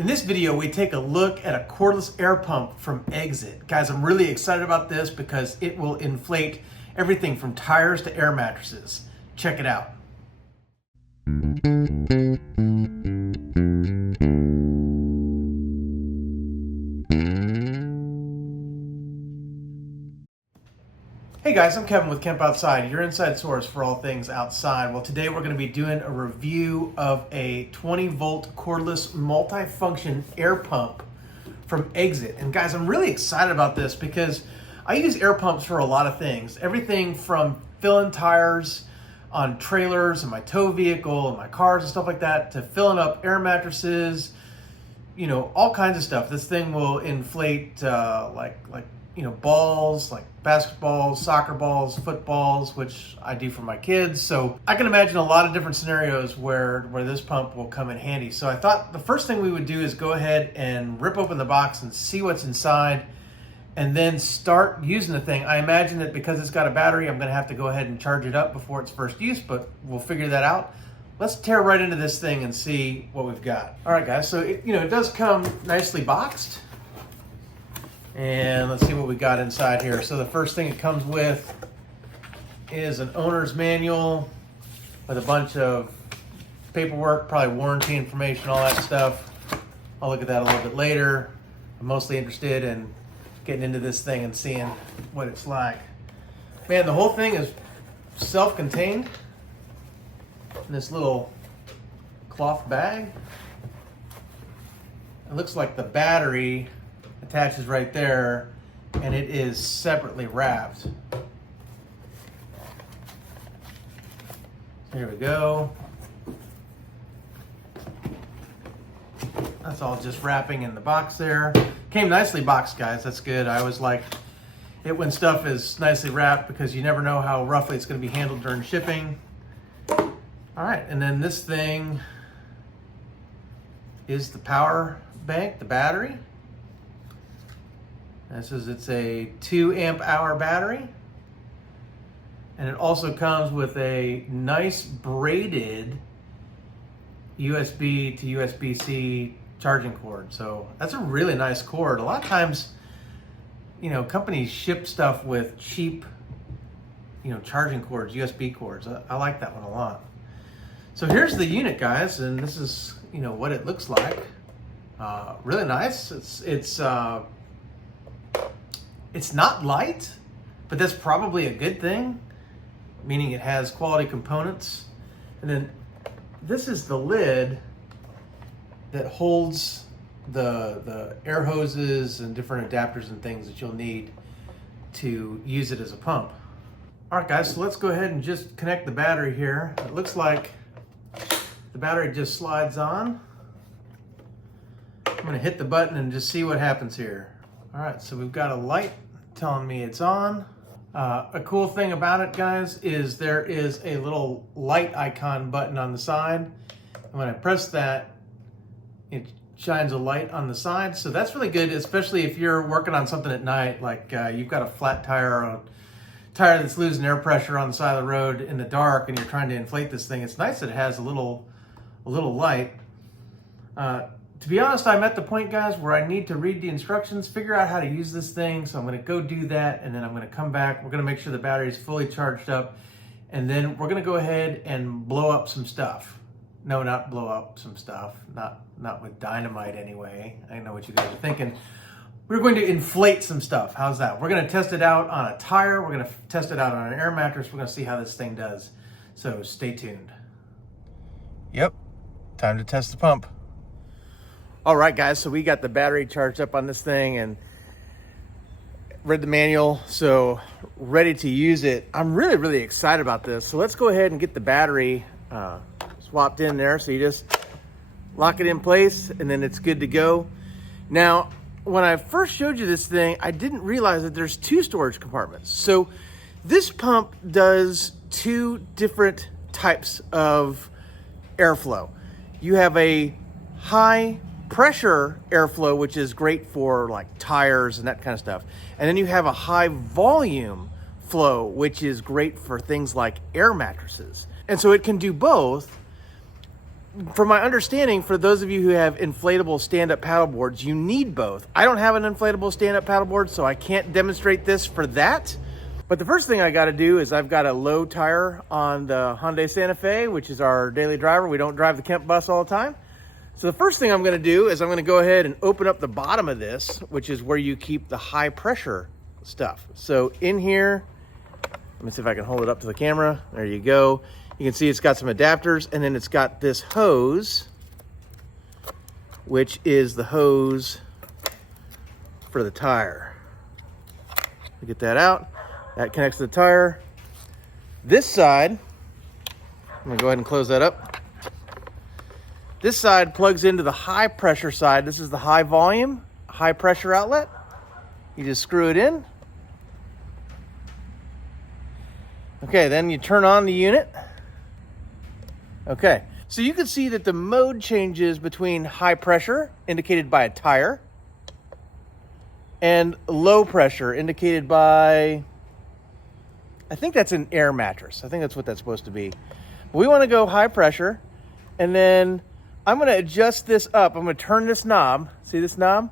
In this video, we take a look at a cordless air pump from Exit. Guys, I'm really excited about this because it will inflate everything from tires to air mattresses. Check it out. Hey guys, I'm Kevin with Kemp Outside, your inside source for all things outside. Well, today we're going to be doing a review of a 20-volt cordless multifunction air pump from Exit. And guys, I'm really excited about this because I use air pumps for a lot of things. Everything from filling tires on trailers and my tow vehicle and my cars and stuff like that to filling up air mattresses, you know, all kinds of stuff. This thing will inflate balls like basketballs, soccer balls, footballs, which I do for my kids. So I can imagine a lot of different scenarios where this pump will come in handy. So I thought the first thing we would do is go ahead and rip open the box and see what's inside and then start using the thing. I imagine that because it's got a battery, I'm gonna have to go ahead and charge it up before its first use, but we'll figure that out. Let's tear right into this thing and see what we've got. All right guys, so it does come nicely boxed. And let's see what we got inside here. So the first thing it comes with is an owner's manual with a bunch of paperwork, probably warranty information, all that stuff. I'll look at that a little bit later. I'm mostly interested in getting into this thing and seeing what it's like. Man, the whole thing is self-contained in this little cloth bag. It looks like the battery attaches right there, and it is separately wrapped. Here we go. That's all just wrapping in the box there. Came nicely boxed, guys. That's good. I always like it when stuff is nicely wrapped because you never know how roughly it's going to be handled during shipping. All right, and then this thing is the power bank, the battery. It's a 2 amp hour battery, and it also comes with a nice braided USB to USB-C charging cord. So that's a really nice cord. A lot of times, companies ship stuff with cheap, charging cords, USB cords. I like that one a lot. So here's the unit, guys, and this is, what it looks like. Really nice. It's not light, but that's probably a good thing, meaning it has quality components. And then this is the lid that holds the air hoses and different adapters and things that you'll need to use it as a pump. All right, guys, so let's go ahead and just connect the battery here. It looks like the battery just slides on. I'm gonna hit the button and just see what happens here. All right, so we've got a light telling me it's on. A cool thing about it, guys, is there is a little light icon button on the side. And when I press that, it shines a light on the side. So that's really good, especially if you're working on something at night, like you've got a flat tire or a tire that's losing air pressure on the side of the road in the dark and you're trying to inflate this thing. It's nice that it has a little light. To be honest, I'm at the point, guys, where I need to read the instructions, figure out how to use this thing. So I'm going to go do that, and then I'm going to come back. We're going to make sure the battery is fully charged up, and then we're going to go ahead and blow up some stuff. No, not blow up some stuff. Not with dynamite anyway. I know what you guys are thinking. We're going to inflate some stuff. How's that? We're going to test it out on a tire. We're going to test it out on an air mattress. We're going to see how this thing does. So stay tuned. Yep, time to test the pump. All right, guys, so we got the battery charged up on this thing and read the manual, so ready to use it. I'm really, really excited about this. So let's go ahead and get the battery swapped in there. So you just lock it in place and then it's good to go. Now, when I first showed you this thing, I didn't realize that there's 2 storage compartments. So this pump does 2 different types of airflow. You have a high pressure airflow, which is great for like tires and that kind of stuff. And then you have a high volume flow, which is great for things like air mattresses. And so it can do both. from my understanding, for those of you who have inflatable stand-up paddle boards, you need both. I don't have an inflatable stand-up paddle board, so I can't demonstrate this for that. But the first thing I got to do is I've got a low tire on the Hyundai Santa Fe, which is our daily driver. We don't drive the Kemp bus all the time. So the first thing I'm going to do is I'm going to go ahead and open up the bottom of this, which is where you keep the high pressure stuff. So in here, let me see if I can hold it up to the camera. There you go. You can see it's got some adapters, and then it's got this hose, which is the hose for the tire. Get that out. That connects to the tire. This side, I'm gonna go ahead and close that up. This side plugs into the high pressure side. This is the high volume, high pressure outlet. You just screw it in. Okay, then you turn on the unit. Okay, so you can see that the mode changes between high pressure, indicated by a tire, and low pressure, indicated by, I think that's an air mattress. I think that's what that's supposed to be. But we want to go high pressure, and then I'm going to adjust this up. I'm going to turn this knob. See this knob?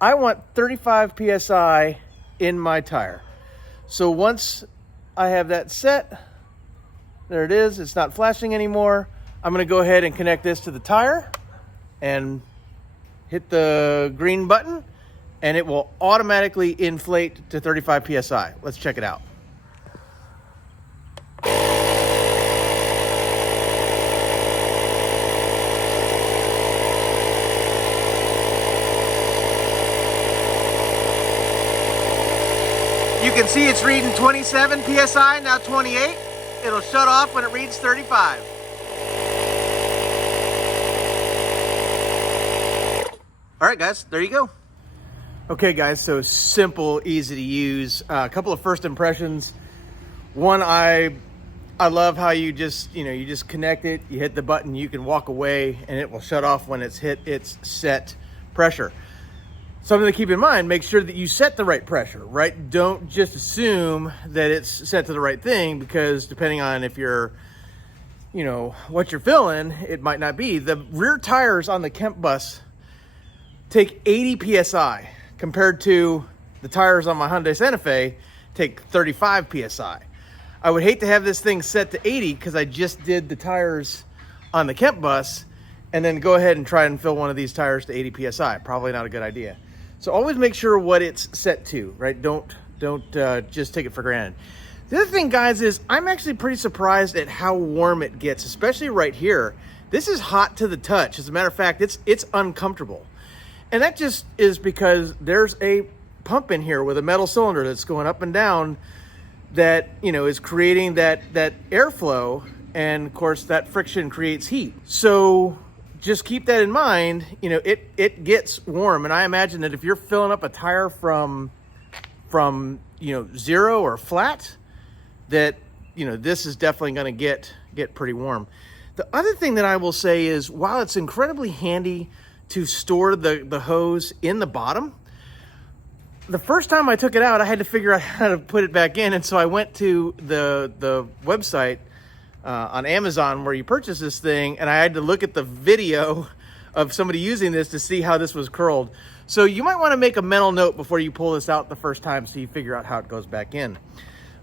I want 35 PSI in my tire. So once I have that set, there it is. It's not flashing anymore. I'm going to go ahead and connect this to the tire and hit the green button, and it will automatically inflate to 35 PSI. Let's check it out. You can see it's reading 27 PSI, now 28. It'll shut off when it reads 35. All right, guys, there you go. Okay, guys, so simple, easy to use. A couple of first impressions. One, I love how you just connect it, you hit the button, you can walk away, and it will shut off when it's hit its set pressure. Something to keep in mind, make sure that you set the right pressure, right? Don't just assume that it's set to the right thing, because depending on if you're, what you're filling, it might not be. The rear tires on the Kemp bus take 80 PSI compared to the tires on my Hyundai Santa Fe take 35 PSI. I would hate to have this thing set to 80 because I just did the tires on the Kemp bus, and then go ahead and try and fill one of these tires to 80 PSI. Probably not a good idea. So always make sure what it's set to, right? Don't just take it for granted. The other thing, guys, is I'm actually pretty surprised at how warm it gets, especially right here. This is hot to the touch. As a matter of fact, it's uncomfortable. And that just is because there's a pump in here with a metal cylinder that's going up and down that, is creating that airflow. And of course, that friction creates heat. So just keep that in mind. It gets warm, and I imagine that if you're filling up a tire from zero or flat, that this is definitely going to get pretty warm. The other thing that I will say is, while it's incredibly handy to store the hose in the bottom, the first time I took it out, I had to figure out how to put it back in, and so I went to the website on Amazon where you purchase this thing, and I had to look at the video of somebody using this to see how this was curled. So you might want to make a mental note before you pull this out the first time, so you figure out how it goes back in.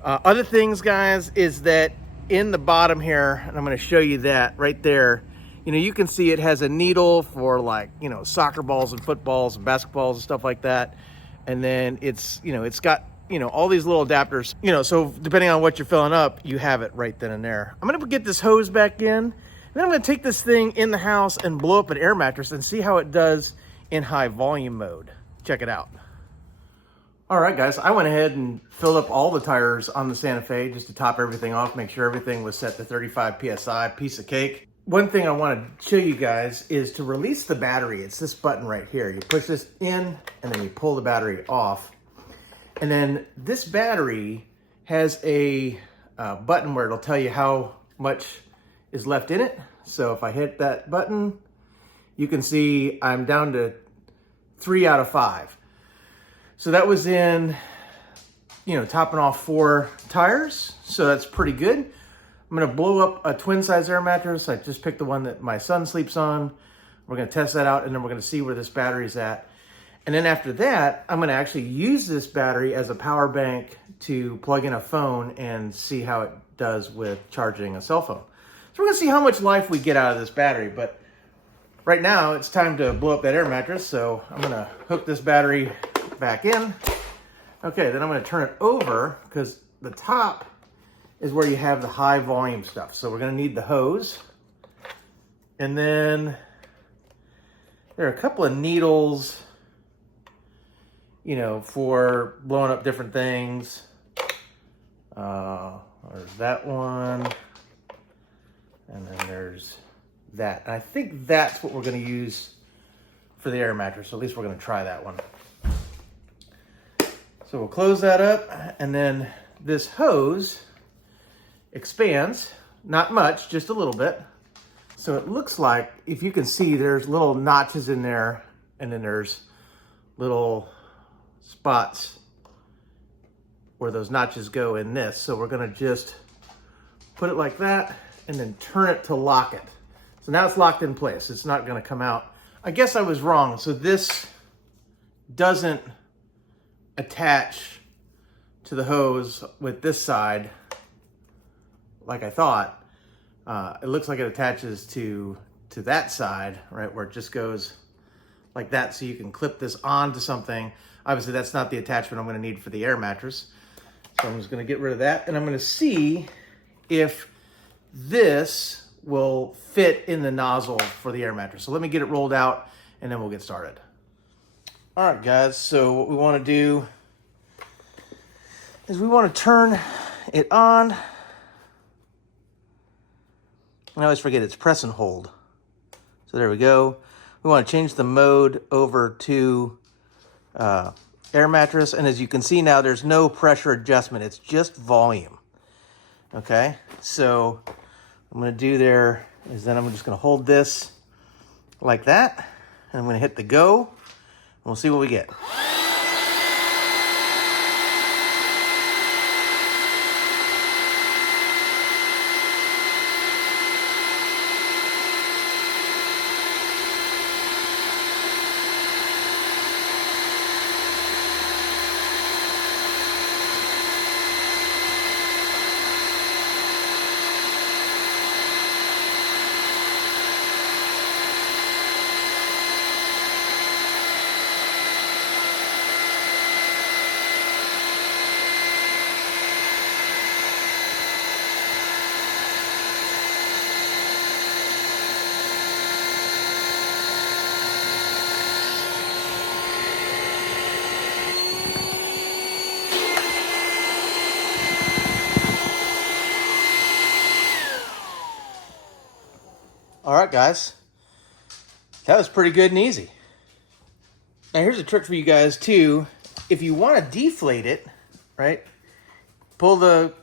Other things, guys, is that in the bottom here, and I'm going to show you that right there, you can see it has a needle for, like, soccer balls and footballs and basketballs and stuff like that. And then it's got all these little adapters, so depending on what you're filling up, you have it right then and there. I'm going to get this hose back in, and then I'm going to take this thing in the house and blow up an air mattress and see how it does in high volume mode. Check it out. All right, guys, I went ahead and filled up all the tires on the Santa Fe just to top everything off, make sure everything was set to 35 PSI, piece of cake. One thing I want to show you guys is to release the battery. It's this button right here. You push this in, and then you pull the battery off. And then this battery has a button where it'll tell you how much is left in it. So if I hit that button, you can see I'm down to 3 out of 5. So that was in, topping off 4 tires. So that's pretty good. I'm gonna blow up a twin size air mattress. I just picked the one that my son sleeps on. We're gonna test that out, and then we're gonna see where this battery's at. And then after that, I'm gonna actually use this battery as a power bank to plug in a phone and see how it does with charging a cell phone. So we're gonna see how much life we get out of this battery, but right now it's time to blow up that air mattress. So I'm gonna hook this battery back in. Okay, then I'm gonna turn it over because the top is where you have the high volume stuff. So we're gonna need the hose. And then there are a couple of needles, you know, for blowing up different things. There's that one. And then there's that. And I think that's what we're gonna use for the air mattress. So at least we're gonna try that one. So we'll close that up, and then this hose expands, not much, just a little bit. So it looks like, if you can see, there's little notches in there, and then there's little spots where those notches go in this. So we're gonna just put it like that, and then turn it to lock it. So now it's locked in place. It's not gonna come out. I guess I was wrong. So this doesn't attach to the hose with this side like I thought. It looks like it attaches to that side, right, where it just goes like that, so you can clip this onto something. Obviously that's not the attachment I'm going to need for the air mattress, so I'm just going to get rid of that, and I'm going to see if this will fit in the nozzle for the air mattress. So let me get it rolled out, and then we'll get started. All right, guys, so what we want to do is we want to turn it on. I always forget it's press and hold. So there we go. We want to change the mode over to air mattress. And as you can see now, there's no pressure adjustment. It's just volume. Okay, so I'm going to do there is then I'm just going to hold this like that. And I'm going to hit the go. And we'll see what we get. All right, guys, that was pretty good and easy. Now here's a trick for you guys too. If you want to deflate it, right, pull the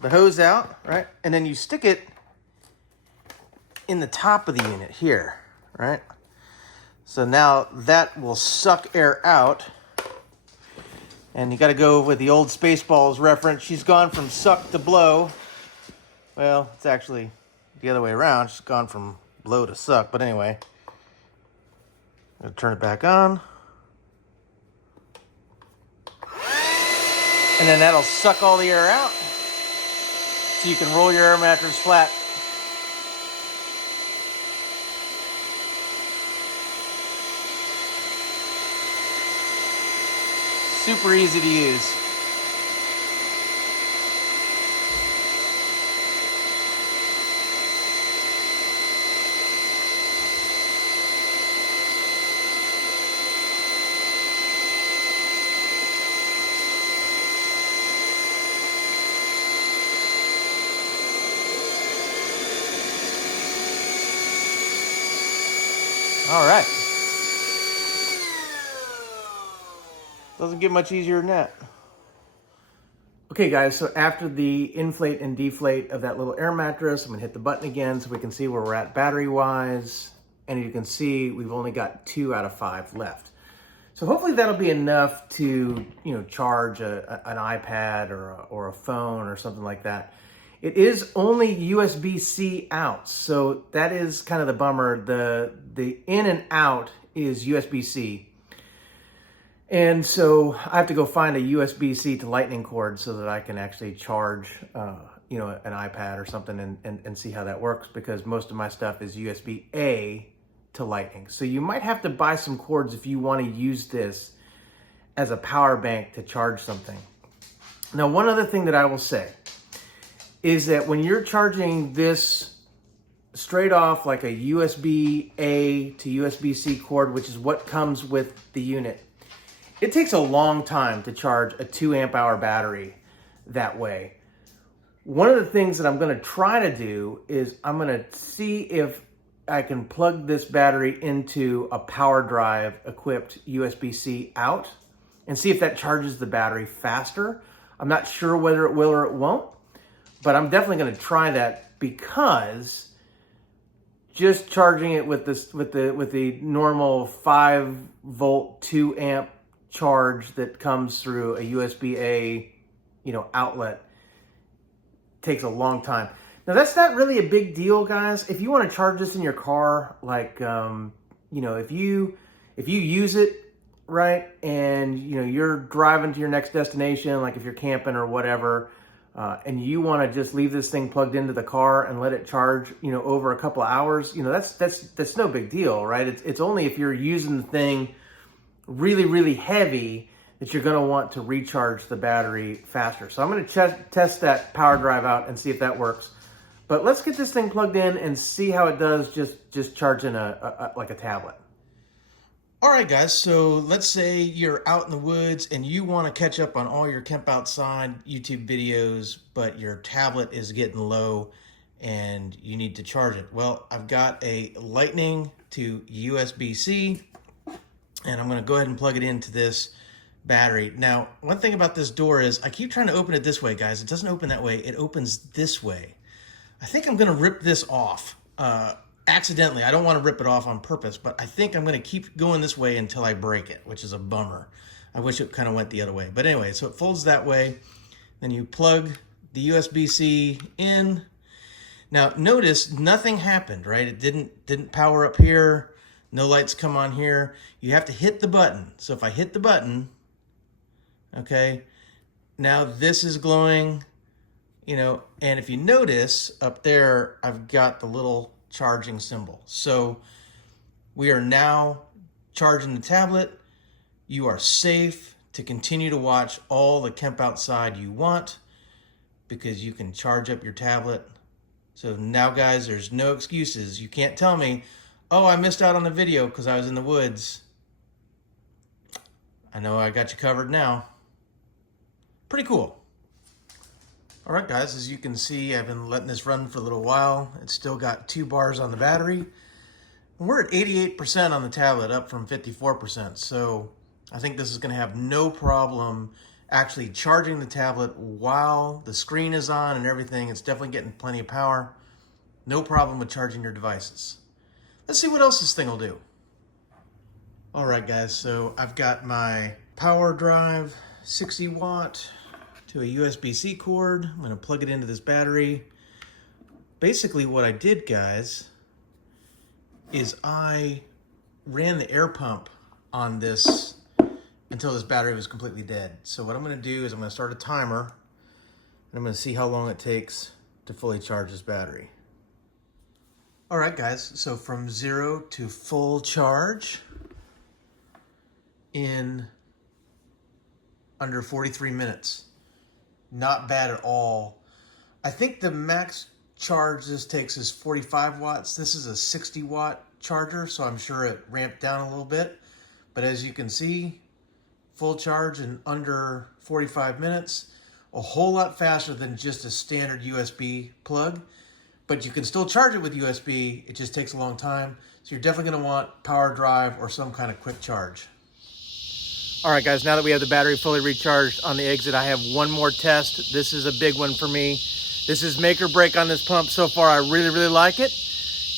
hose out, right, and then you stick it in the top of the unit here, right? So now that will suck air out. And you got to go with the old Spaceballs reference. She's gone from suck to blow. Well, it's actually the other way around. She's gone from blow to suck. But anyway, I'm going to turn it back on. And then that'll suck all the air out. So you can roll your air mattress flat. Super easy to use. All right. Doesn't get much easier than that. Okay guys, so after the inflate and deflate of that little air mattress, I'm gonna hit the button again so we can see where we're at battery wise. And you can see we've only got 2 out of 5 left. So hopefully that'll be enough to, charge an iPad or a phone or something like that. It is only USB-C out, so that is kind of the bummer. The in and out is USB-C. And so I have to go find a USB-C to lightning cord so that I can actually charge, an iPad or something and see how that works, because most of my stuff is USB-A to lightning. So you might have to buy some cords if you want to use this as a power bank to charge something. Now, one other thing that I will say is that when you're charging this straight off like a USB-A to USB-C cord, which is what comes with the unit, it takes a long time to charge a 2 amp hour battery that way. One of the things that I'm going to try to do is I'm going to see if I can plug this battery into a power drive equipped USB-C out and see if that charges the battery faster. I'm not sure whether it will or it won't, but I'm definitely going to try that, because just charging it with the normal 5 volt 2 amp charge that comes through a USB-A outlet takes a long time. Now, that's not really a big deal, guys. If you want to charge this in your car, like, if you use it, right, and, you're driving to your next destination, like if you're camping or whatever, and you want to just leave this thing plugged into the car and let it charge, over a couple of hours, that's no big deal, right? It's only if you're using the thing really, really heavy that you're going to want to recharge the battery faster. So I'm going to test that power drive out and see if that works. But let's get this thing plugged in and see how it does just charging like a tablet. All right, guys, so let's say you're out in the woods and you want to catch up on all your Camp Outside YouTube videos, but your tablet is getting low and you need to charge it. Well, I've got a Lightning to USB-C, and I'm going to go ahead and plug it into this battery. Now, one thing about this door is I keep trying to open it this way, guys. It doesn't open that way. It opens this way. I think I'm going to rip this off accidentally. I don't want to rip it off on purpose, but I think I'm going to keep going this way until I break it, which is a bummer. I wish it kind of went the other way. But anyway, so it folds that way. Then you plug the USB-C in. Now, notice nothing happened, right? It didn't power up here. No lights come on here. You have to hit the button. So if I hit the button, okay, now this is glowing. And if you notice up there, I've got the little charging symbol. So we are now charging the tablet. You are safe to continue to watch all the Camp Outside you want, because you can charge up your tablet. So now, guys, there's no excuses. You can't tell me, oh, I missed out on the video because I was in the woods. I know I got you covered now. Pretty cool. All right, guys, as you can see, I've been letting this run for a little while. It's still got 2 bars on the battery. And we're at 88% on the tablet, up from 54%. So I think this is going to have no problem actually charging the tablet while the screen is on and everything. It's definitely getting plenty of power. No problem with charging your devices. Let's see what else this thing will do. All right, guys, so I've got my power drive, 60 watt, to a USB-C cord. I'm going to plug it into this battery. Basically what I did, guys, is I ran the air pump on this until this battery was completely dead. So what I'm going to do is I'm going to start a timer, and I'm going to see how long it takes to fully charge this battery. All right, guys, so from 0 to full charge in under 43 minutes. Not bad at all. I think the max charge this takes is 45 watts. This is a 60 watt charger, so I'm sure it ramped down a little bit. But as you can see, full charge in under 45 minutes, a whole lot faster than just a standard USB plug. But you can still charge it with USB, it just takes a long time. So you're definitely gonna want power drive or some kind of quick charge. All right, guys, now that we have the battery fully recharged on the exit, I have one more test. This is a big one for me. This is make or break on this pump. So far, I really, really like it.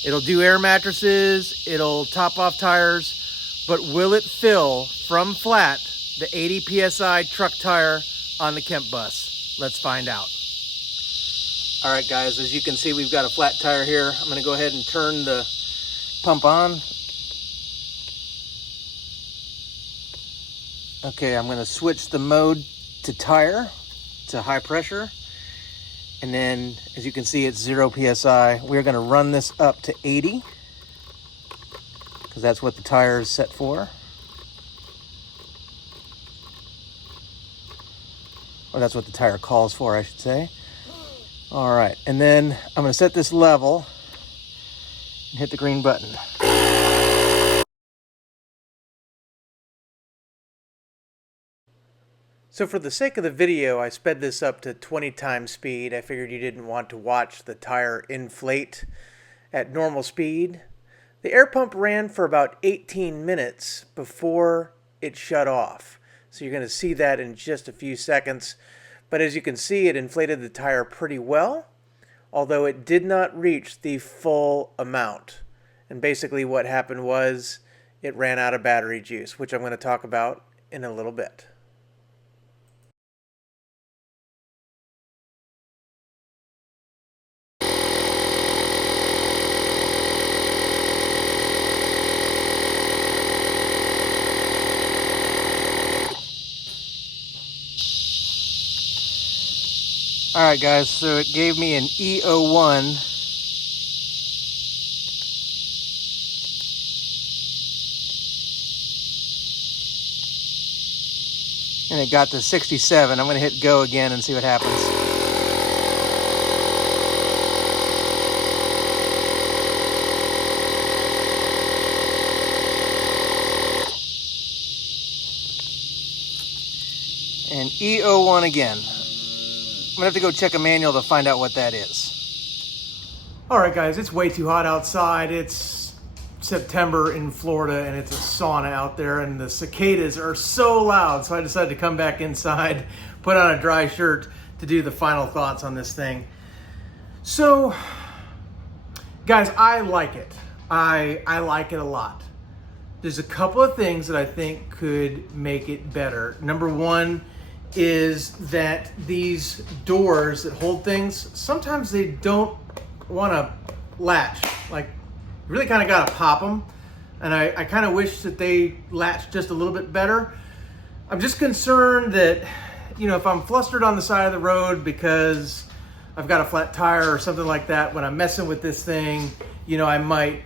It'll do air mattresses, it'll top off tires, but will it fill from flat the 80 PSI truck tire on the Kemp bus? Let's find out. All right, guys, as you can see, we've got a flat tire here. I'm gonna go ahead and turn the pump on. Okay, I'm gonna switch the mode to tire, to high pressure. And then, as you can see, it's 0 PSI. We're gonna run this up to 80, because that's what the tire is set for. Or that's what the tire calls for, I should say. All right, and then I'm gonna set this level and hit the green button. So for the sake of the video, I sped this up to 20 times speed. I figured you didn't want to watch the tire inflate at normal speed. The air pump ran for about 18 minutes before it shut off. So you're going to see that in just a few seconds. But as you can see, it inflated the tire pretty well, although it did not reach the full amount. And basically what happened was it ran out of battery juice, which I'm going to talk about in a little bit. Alright guys, so it gave me an E01. And it got to 67. I'm going to hit go again and see what happens. And E01 again. I'm gonna have to go check a manual to find out what that is. All right, guys, it's way too hot outside. It's September in Florida and it's a sauna out there and the cicadas are so loud. So I decided to come back inside, put on a dry shirt to do the final thoughts on this thing. So, guys, I like it. I like it a lot. There's a couple of things that I think could make it better. Number one is that these doors that hold things, sometimes they don't want to latch. Like, you really kind of got to pop them. And I kind of wish that they latched just a little bit better. I'm just concerned that, you know, if I'm flustered on the side of the road because I've got a flat tire or something like that, when I'm messing with this thing, you know, I might,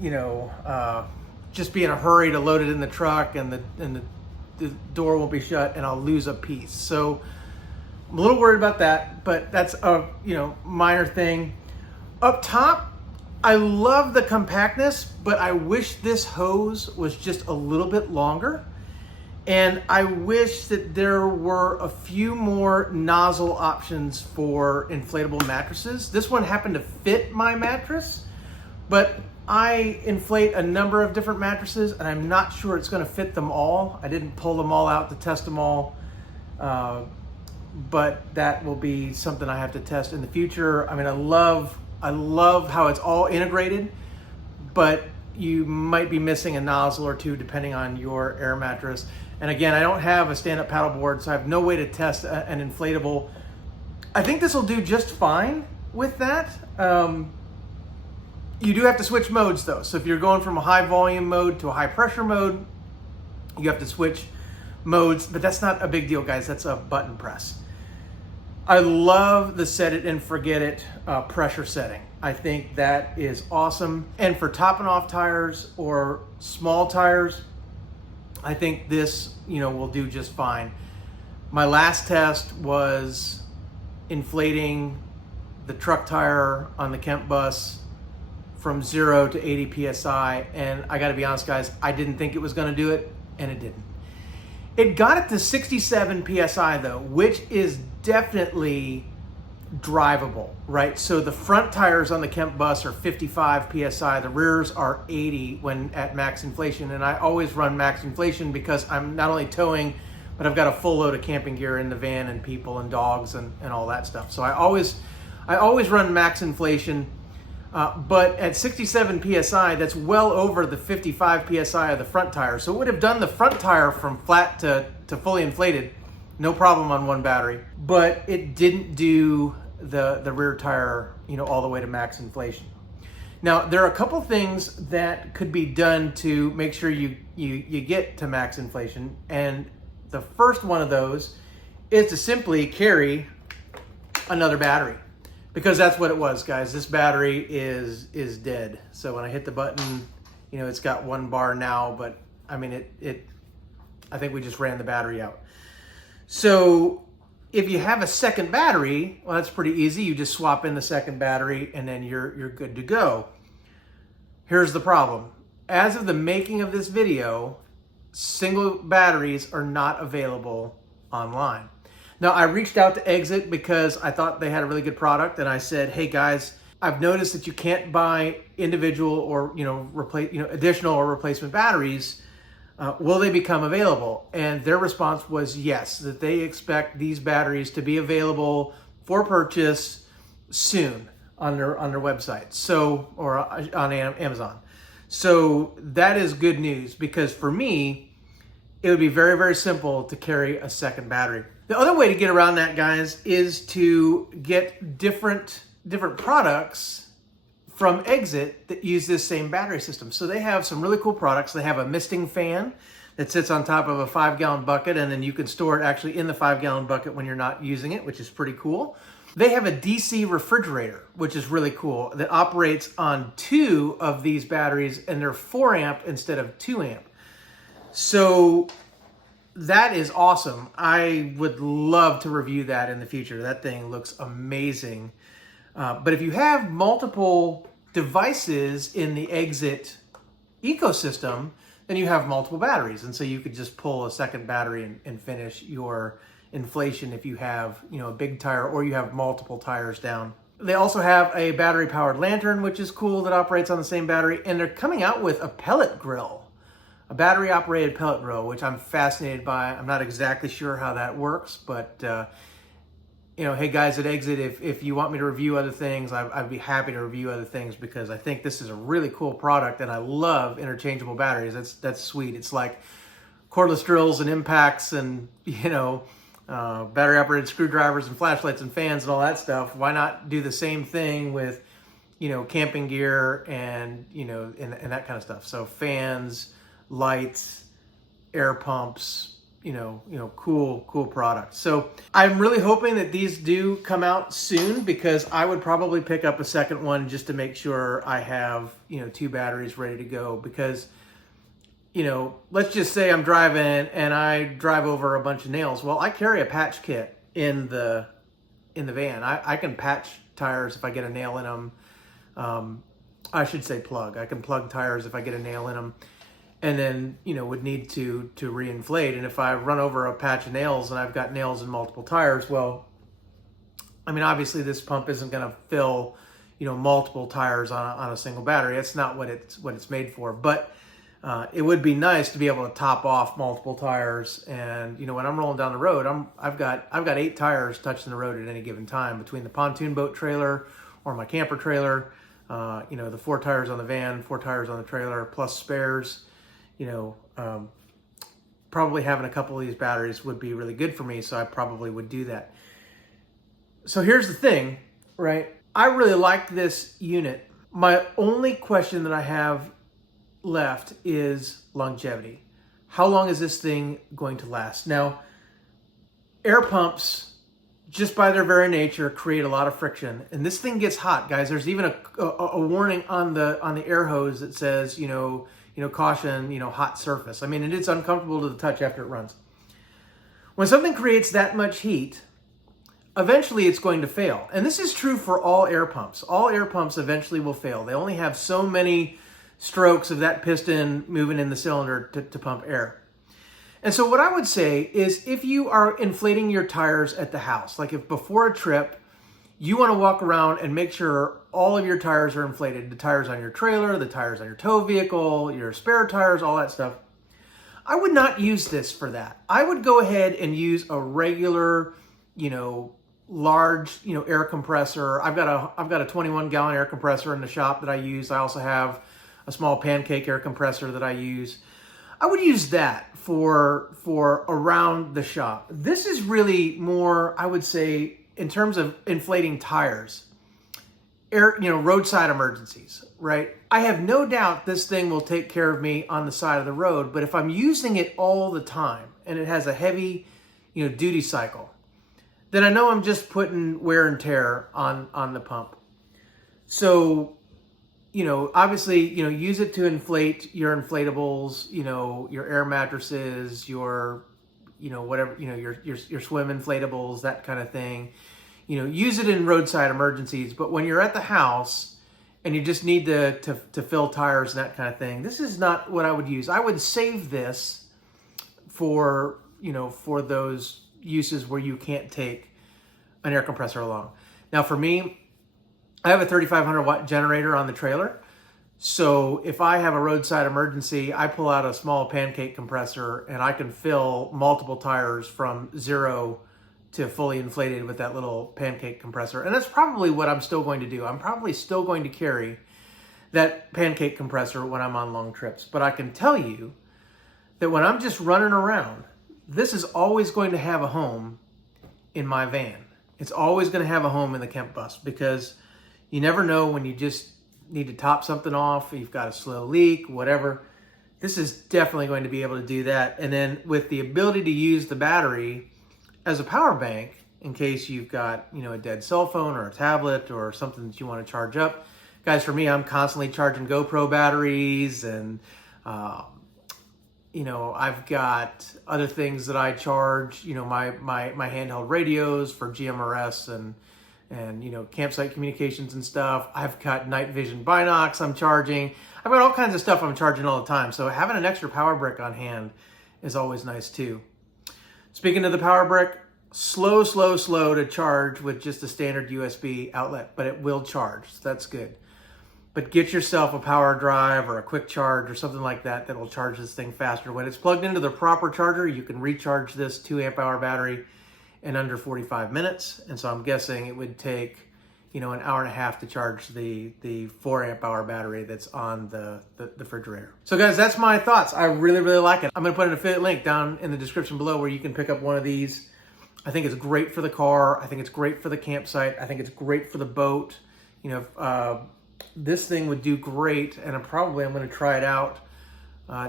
you know, just be in a hurry to load it in the truck and the door won't be shut and I'll lose a piece. So I'm a little worried about that, but that's a, you know, minor thing. Up top, I love the compactness, but I wish this hose was just a little bit longer. And I wish that there were a few more nozzle options for inflatable mattresses. This one happened to fit my mattress, but I inflate a number of different mattresses and I'm not sure it's going to fit them all. I didn't pull them all out to test them all, but that will be something I have to test in the future. I mean, I love how it's all integrated, but you might be missing a nozzle or two depending on your air mattress. And again, I don't have a stand-up paddleboard, so I have no way to test an inflatable. I think this will do just fine with that. You do have to switch modes though. So if you're going from a high volume mode to a high pressure mode, you have to switch modes, but that's not a big deal, guys. That's a button press. I love the set it and forget it pressure setting. I think that is awesome. And for topping off tires or small tires, I think this, you know, will do just fine. My last test was inflating the truck tire on the Kemp bus from 0 to 80 PSI. And I gotta be honest, guys, I didn't think it was gonna do it, and it didn't. It got it to 67 PSI though, which is definitely drivable, right? So the front tires on the Kemp bus are 55 PSI, the rears are 80 when at max inflation. And I always run max inflation because I'm not only towing, but I've got a full load of camping gear in the van and people and dogs and all that stuff. So I always run max inflation. But at 67 PSI, that's well over the 55 PSI of the front tire. So it would have done the front tire from flat to fully inflated, no problem on one battery. But it didn't do the rear tire, all the way to max inflation. Now, there are a couple things that could be done to make sure you get to max inflation. And the first one of those is to simply carry another battery. Because that's what it was, guys. This battery is dead. So when I hit the button, it's got 1 bar now, but I mean, I think we just ran the battery out. So if you have a second battery, well, that's pretty easy. You just swap in the second battery and then you're good to go. Here's the problem. As of the making of this video, single batteries are not available online. Now, I reached out to Exit because I thought they had a really good product, and I said, "Hey guys, I've noticed that you can't buy individual or additional or replacement batteries. Will they become available?" And their response was yes, that they expect these batteries to be available for purchase soon on their website, or on Amazon. So that is good news, because for me, it would be very, very simple to carry a second battery. The other way to get around that, guys, is to get different products from Exit that use this same battery system. So they have some really cool products. They have a misting fan that sits on top of a 5-gallon bucket, and then you can store it actually in the 5-gallon bucket when you're not using it, which is pretty cool. They have a DC refrigerator, which is really cool, that operates on 2 of these batteries, and they're 4 amp instead of 2 amp. So that is awesome. I would love to review that in the future. That thing looks amazing. But if you have multiple devices in the Exit ecosystem, then you have multiple batteries. And so you could just pull a second battery and finish your inflation if you have, a big tire or you have multiple tires down. They also have a battery powered lantern, which is cool, that operates on the same battery. And they're coming out with a pellet grill. A battery-operated pellet grill, which I'm fascinated by. I'm not exactly sure how that works, but hey guys at Exit, if you want me to review other things, I'd be happy to review other things, because I think this is a really cool product, and I love interchangeable batteries. That's sweet. It's like cordless drills and impacts, and battery-operated screwdrivers and flashlights and fans and all that stuff. Why not do the same thing with camping gear and and that kind of stuff? So fans, lights, air pumps, cool products. So I'm really hoping that these do come out soon, because I would probably pick up a second one just to make sure I have, 2 batteries ready to go. Because, let's just say I'm driving and I drive over a bunch of nails. Well, I carry a patch kit in the van. I can patch tires if I get a nail in them. I should say plug. I can plug tires if I get a nail in them. And then, would need to reinflate. And if I run over a patch of nails and I've got nails in multiple tires, well, I mean, obviously this pump isn't going to fill, multiple tires on a single battery. That's not what it's made for. But it would be nice to be able to top off multiple tires. And, when I'm rolling down the road, I've got 8 tires touching the road at any given time, between the pontoon boat trailer or my camper trailer, the 4 tires on the van, 4 tires on the trailer, plus spares. Probably having a couple of these batteries would be really good for me, so I probably would do that. So here's the thing, right? I really like this unit. My only question that I have left is longevity. How long is this thing going to last? Now, air pumps, just by their very nature, create a lot of friction, and this thing gets hot, guys. There's even a warning on the air hose that says, caution, hot surface. I mean, it is uncomfortable to the touch after it runs. When something creates that much heat, eventually it's going to fail. And this is true for all air pumps. All air pumps eventually will fail. They only have so many strokes of that piston moving in the cylinder to pump air. And so what I would say is, if you are inflating your tires at the house, like if before a trip, you want to walk around and make sure all of your tires are inflated, the tires on your trailer, the tires on your tow vehicle, your spare tires, all that stuff, I would not use this for that. I would go ahead and use a regular, large, air compressor. I've got a 21-gallon air compressor in the shop that I use. I also have a small pancake air compressor that I use. I would use that for around the shop. This is really more, I would say, in terms of inflating tires, roadside emergencies, right? I have no doubt this thing will take care of me on the side of the road, but if I'm using it all the time and it has a heavy, duty cycle, then I know I'm just putting wear and tear on the pump. So, obviously, use it to inflate your inflatables, your air mattresses, your, whatever, your swim inflatables, that kind of thing. Use it in roadside emergencies. But when you're at the house and you just need to fill tires and that kind of thing, this is not what I would use. I would save this for, for those uses where you can't take an air compressor along. Now for me, I have a 3,500 watt generator on the trailer. So if I have a roadside emergency, I pull out a small pancake compressor and I can fill multiple tires from 0 to fully inflated with that little pancake compressor. And that's probably what I'm still going to do. I'm probably still going to carry that pancake compressor when I'm on long trips. But I can tell you that when I'm just running around, this is always going to have a home in my van. It's always going to have a home in the Kemp bus, because you never know when you just need to top something off, you've got a slow leak, whatever. This is definitely going to be able to do that. And then with the ability to use the battery as a power bank in case you've got, a dead cell phone or a tablet or something that you want to charge up. Guys, for me, I'm constantly charging GoPro batteries, and I've got other things that I charge, my handheld radios for GMRS and campsite communications and stuff. I've got night vision binocs I'm charging. I've got all kinds of stuff I'm charging all the time. So having an extra power brick on hand is always nice too. Speaking of the power brick, slow to charge with just a standard USB outlet, but it will charge, so that's good. But get yourself a power drive or a quick charge or something like that that will charge this thing faster. When it's plugged into the proper charger, you can recharge this 2 amp hour battery in under 45 minutes. And so I'm guessing it would take, an hour and a half to charge the 4 amp hour battery that's on the refrigerator. So guys, that's my thoughts. I really like it. I'm gonna put an affiliate link down in the description below where you can pick up one of these. I think it's great for the car. I think it's great for the campsite. I think it's great for the boat. This thing would do great, and I'm gonna try it out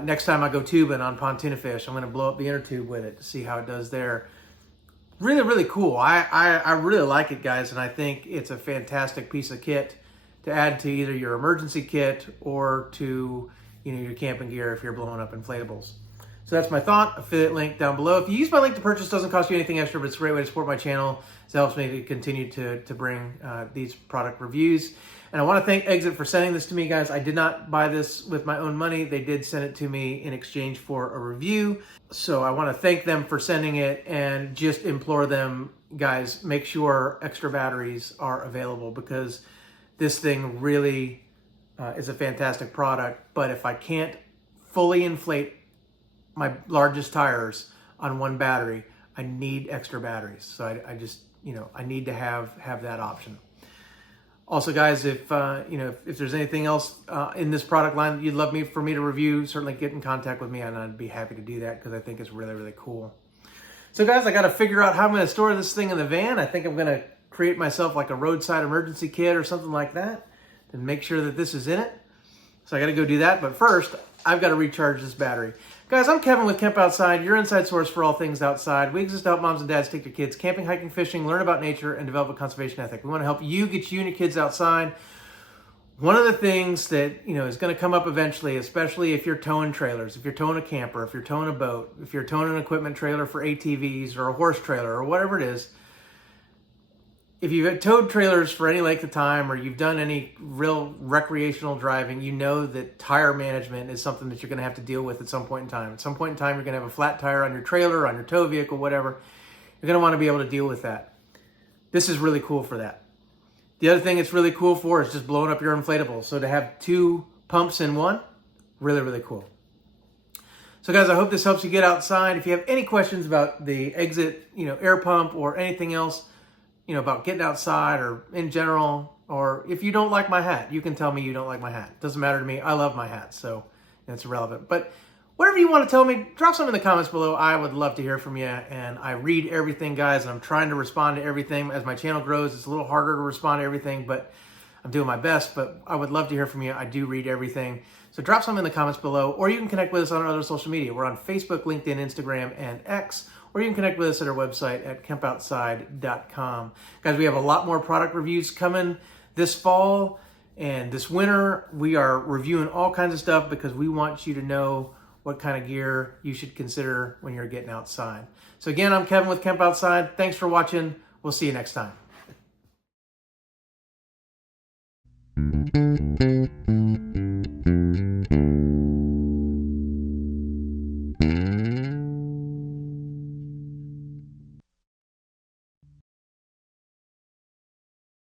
next time I go tubing on pontoon fish. I'm gonna blow up the inner tube with it to see how it does there. Really cool. I really like it, guys, and I think it's a fantastic piece of kit to add to either your emergency kit or to your camping gear if you're blowing up inflatables. So that's my thought. Affiliate link down below. If you use my link to purchase, it doesn't cost you anything extra, but it's a great way to support my channel. It helps me to continue to bring these product reviews. And I want to thank Exit for sending this to me, guys. I did not buy this with my own money. They did send it to me in exchange for a review. So I want to thank them for sending it and just implore them, guys, make sure extra batteries are available, because this thing really is a fantastic product. But if I can't fully inflate my largest tires on one battery, I need extra batteries. So I just, I need to have that option. Also, guys, if there's anything else in this product line that you'd love for me to review, certainly get in contact with me, and I'd be happy to do that, because I think it's really cool. So, guys, I got to figure out how I'm going to store this thing in the van. I think I'm going to create myself like a roadside emergency kit or something like that, and make sure that this is in it. So I got to go do that. But first, I've got to recharge this battery. Guys, I'm Kevin with Kemp Outside, your inside source for all things outside. We exist to help moms and dads take their kids camping, hiking, fishing, learn about nature, and develop a conservation ethic. We want to help you get you and your kids outside. One of the things that is going to come up eventually, especially if you're towing trailers, if you're towing a camper, if you're towing a boat, if you're towing an equipment trailer for ATVs or a horse trailer or whatever it is, if you've towed trailers for any length of time or you've done any real recreational driving, you know that tire management is something that you're going to have to deal with at some point in time. At some point in time, you're going to have a flat tire on your trailer, on your tow vehicle, whatever. You're going to want to be able to deal with that. This is really cool for that. The other thing it's really cool for is just blowing up your inflatables. So to have 2 pumps in one, really cool. So guys, I hope this helps you get outside. If you have any questions about the Exit, air pump or anything else, about getting outside or in general, or if you don't like my hat, you can tell me you don't like my hat. It doesn't matter to me. I love my hat, so it's irrelevant. But whatever you want to tell me, drop some in the comments below. I would love to hear from you, and I read everything, guys, and I'm trying to respond to everything. As my channel grows, it's a little harder to respond to everything, but I'm doing my best. But I would love to hear from you. I do read everything. So drop some in the comments below, or you can connect with us on our other social media. We're on Facebook, LinkedIn, Instagram, and X, or you can connect with us at our website at campoutside.com. Guys, we have a lot more product reviews coming this fall and this winter. We are reviewing all kinds of stuff because we want you to know what kind of gear you should consider when you're getting outside. So again, I'm Kevin with Camp Outside. Thanks for watching. We'll see you next time.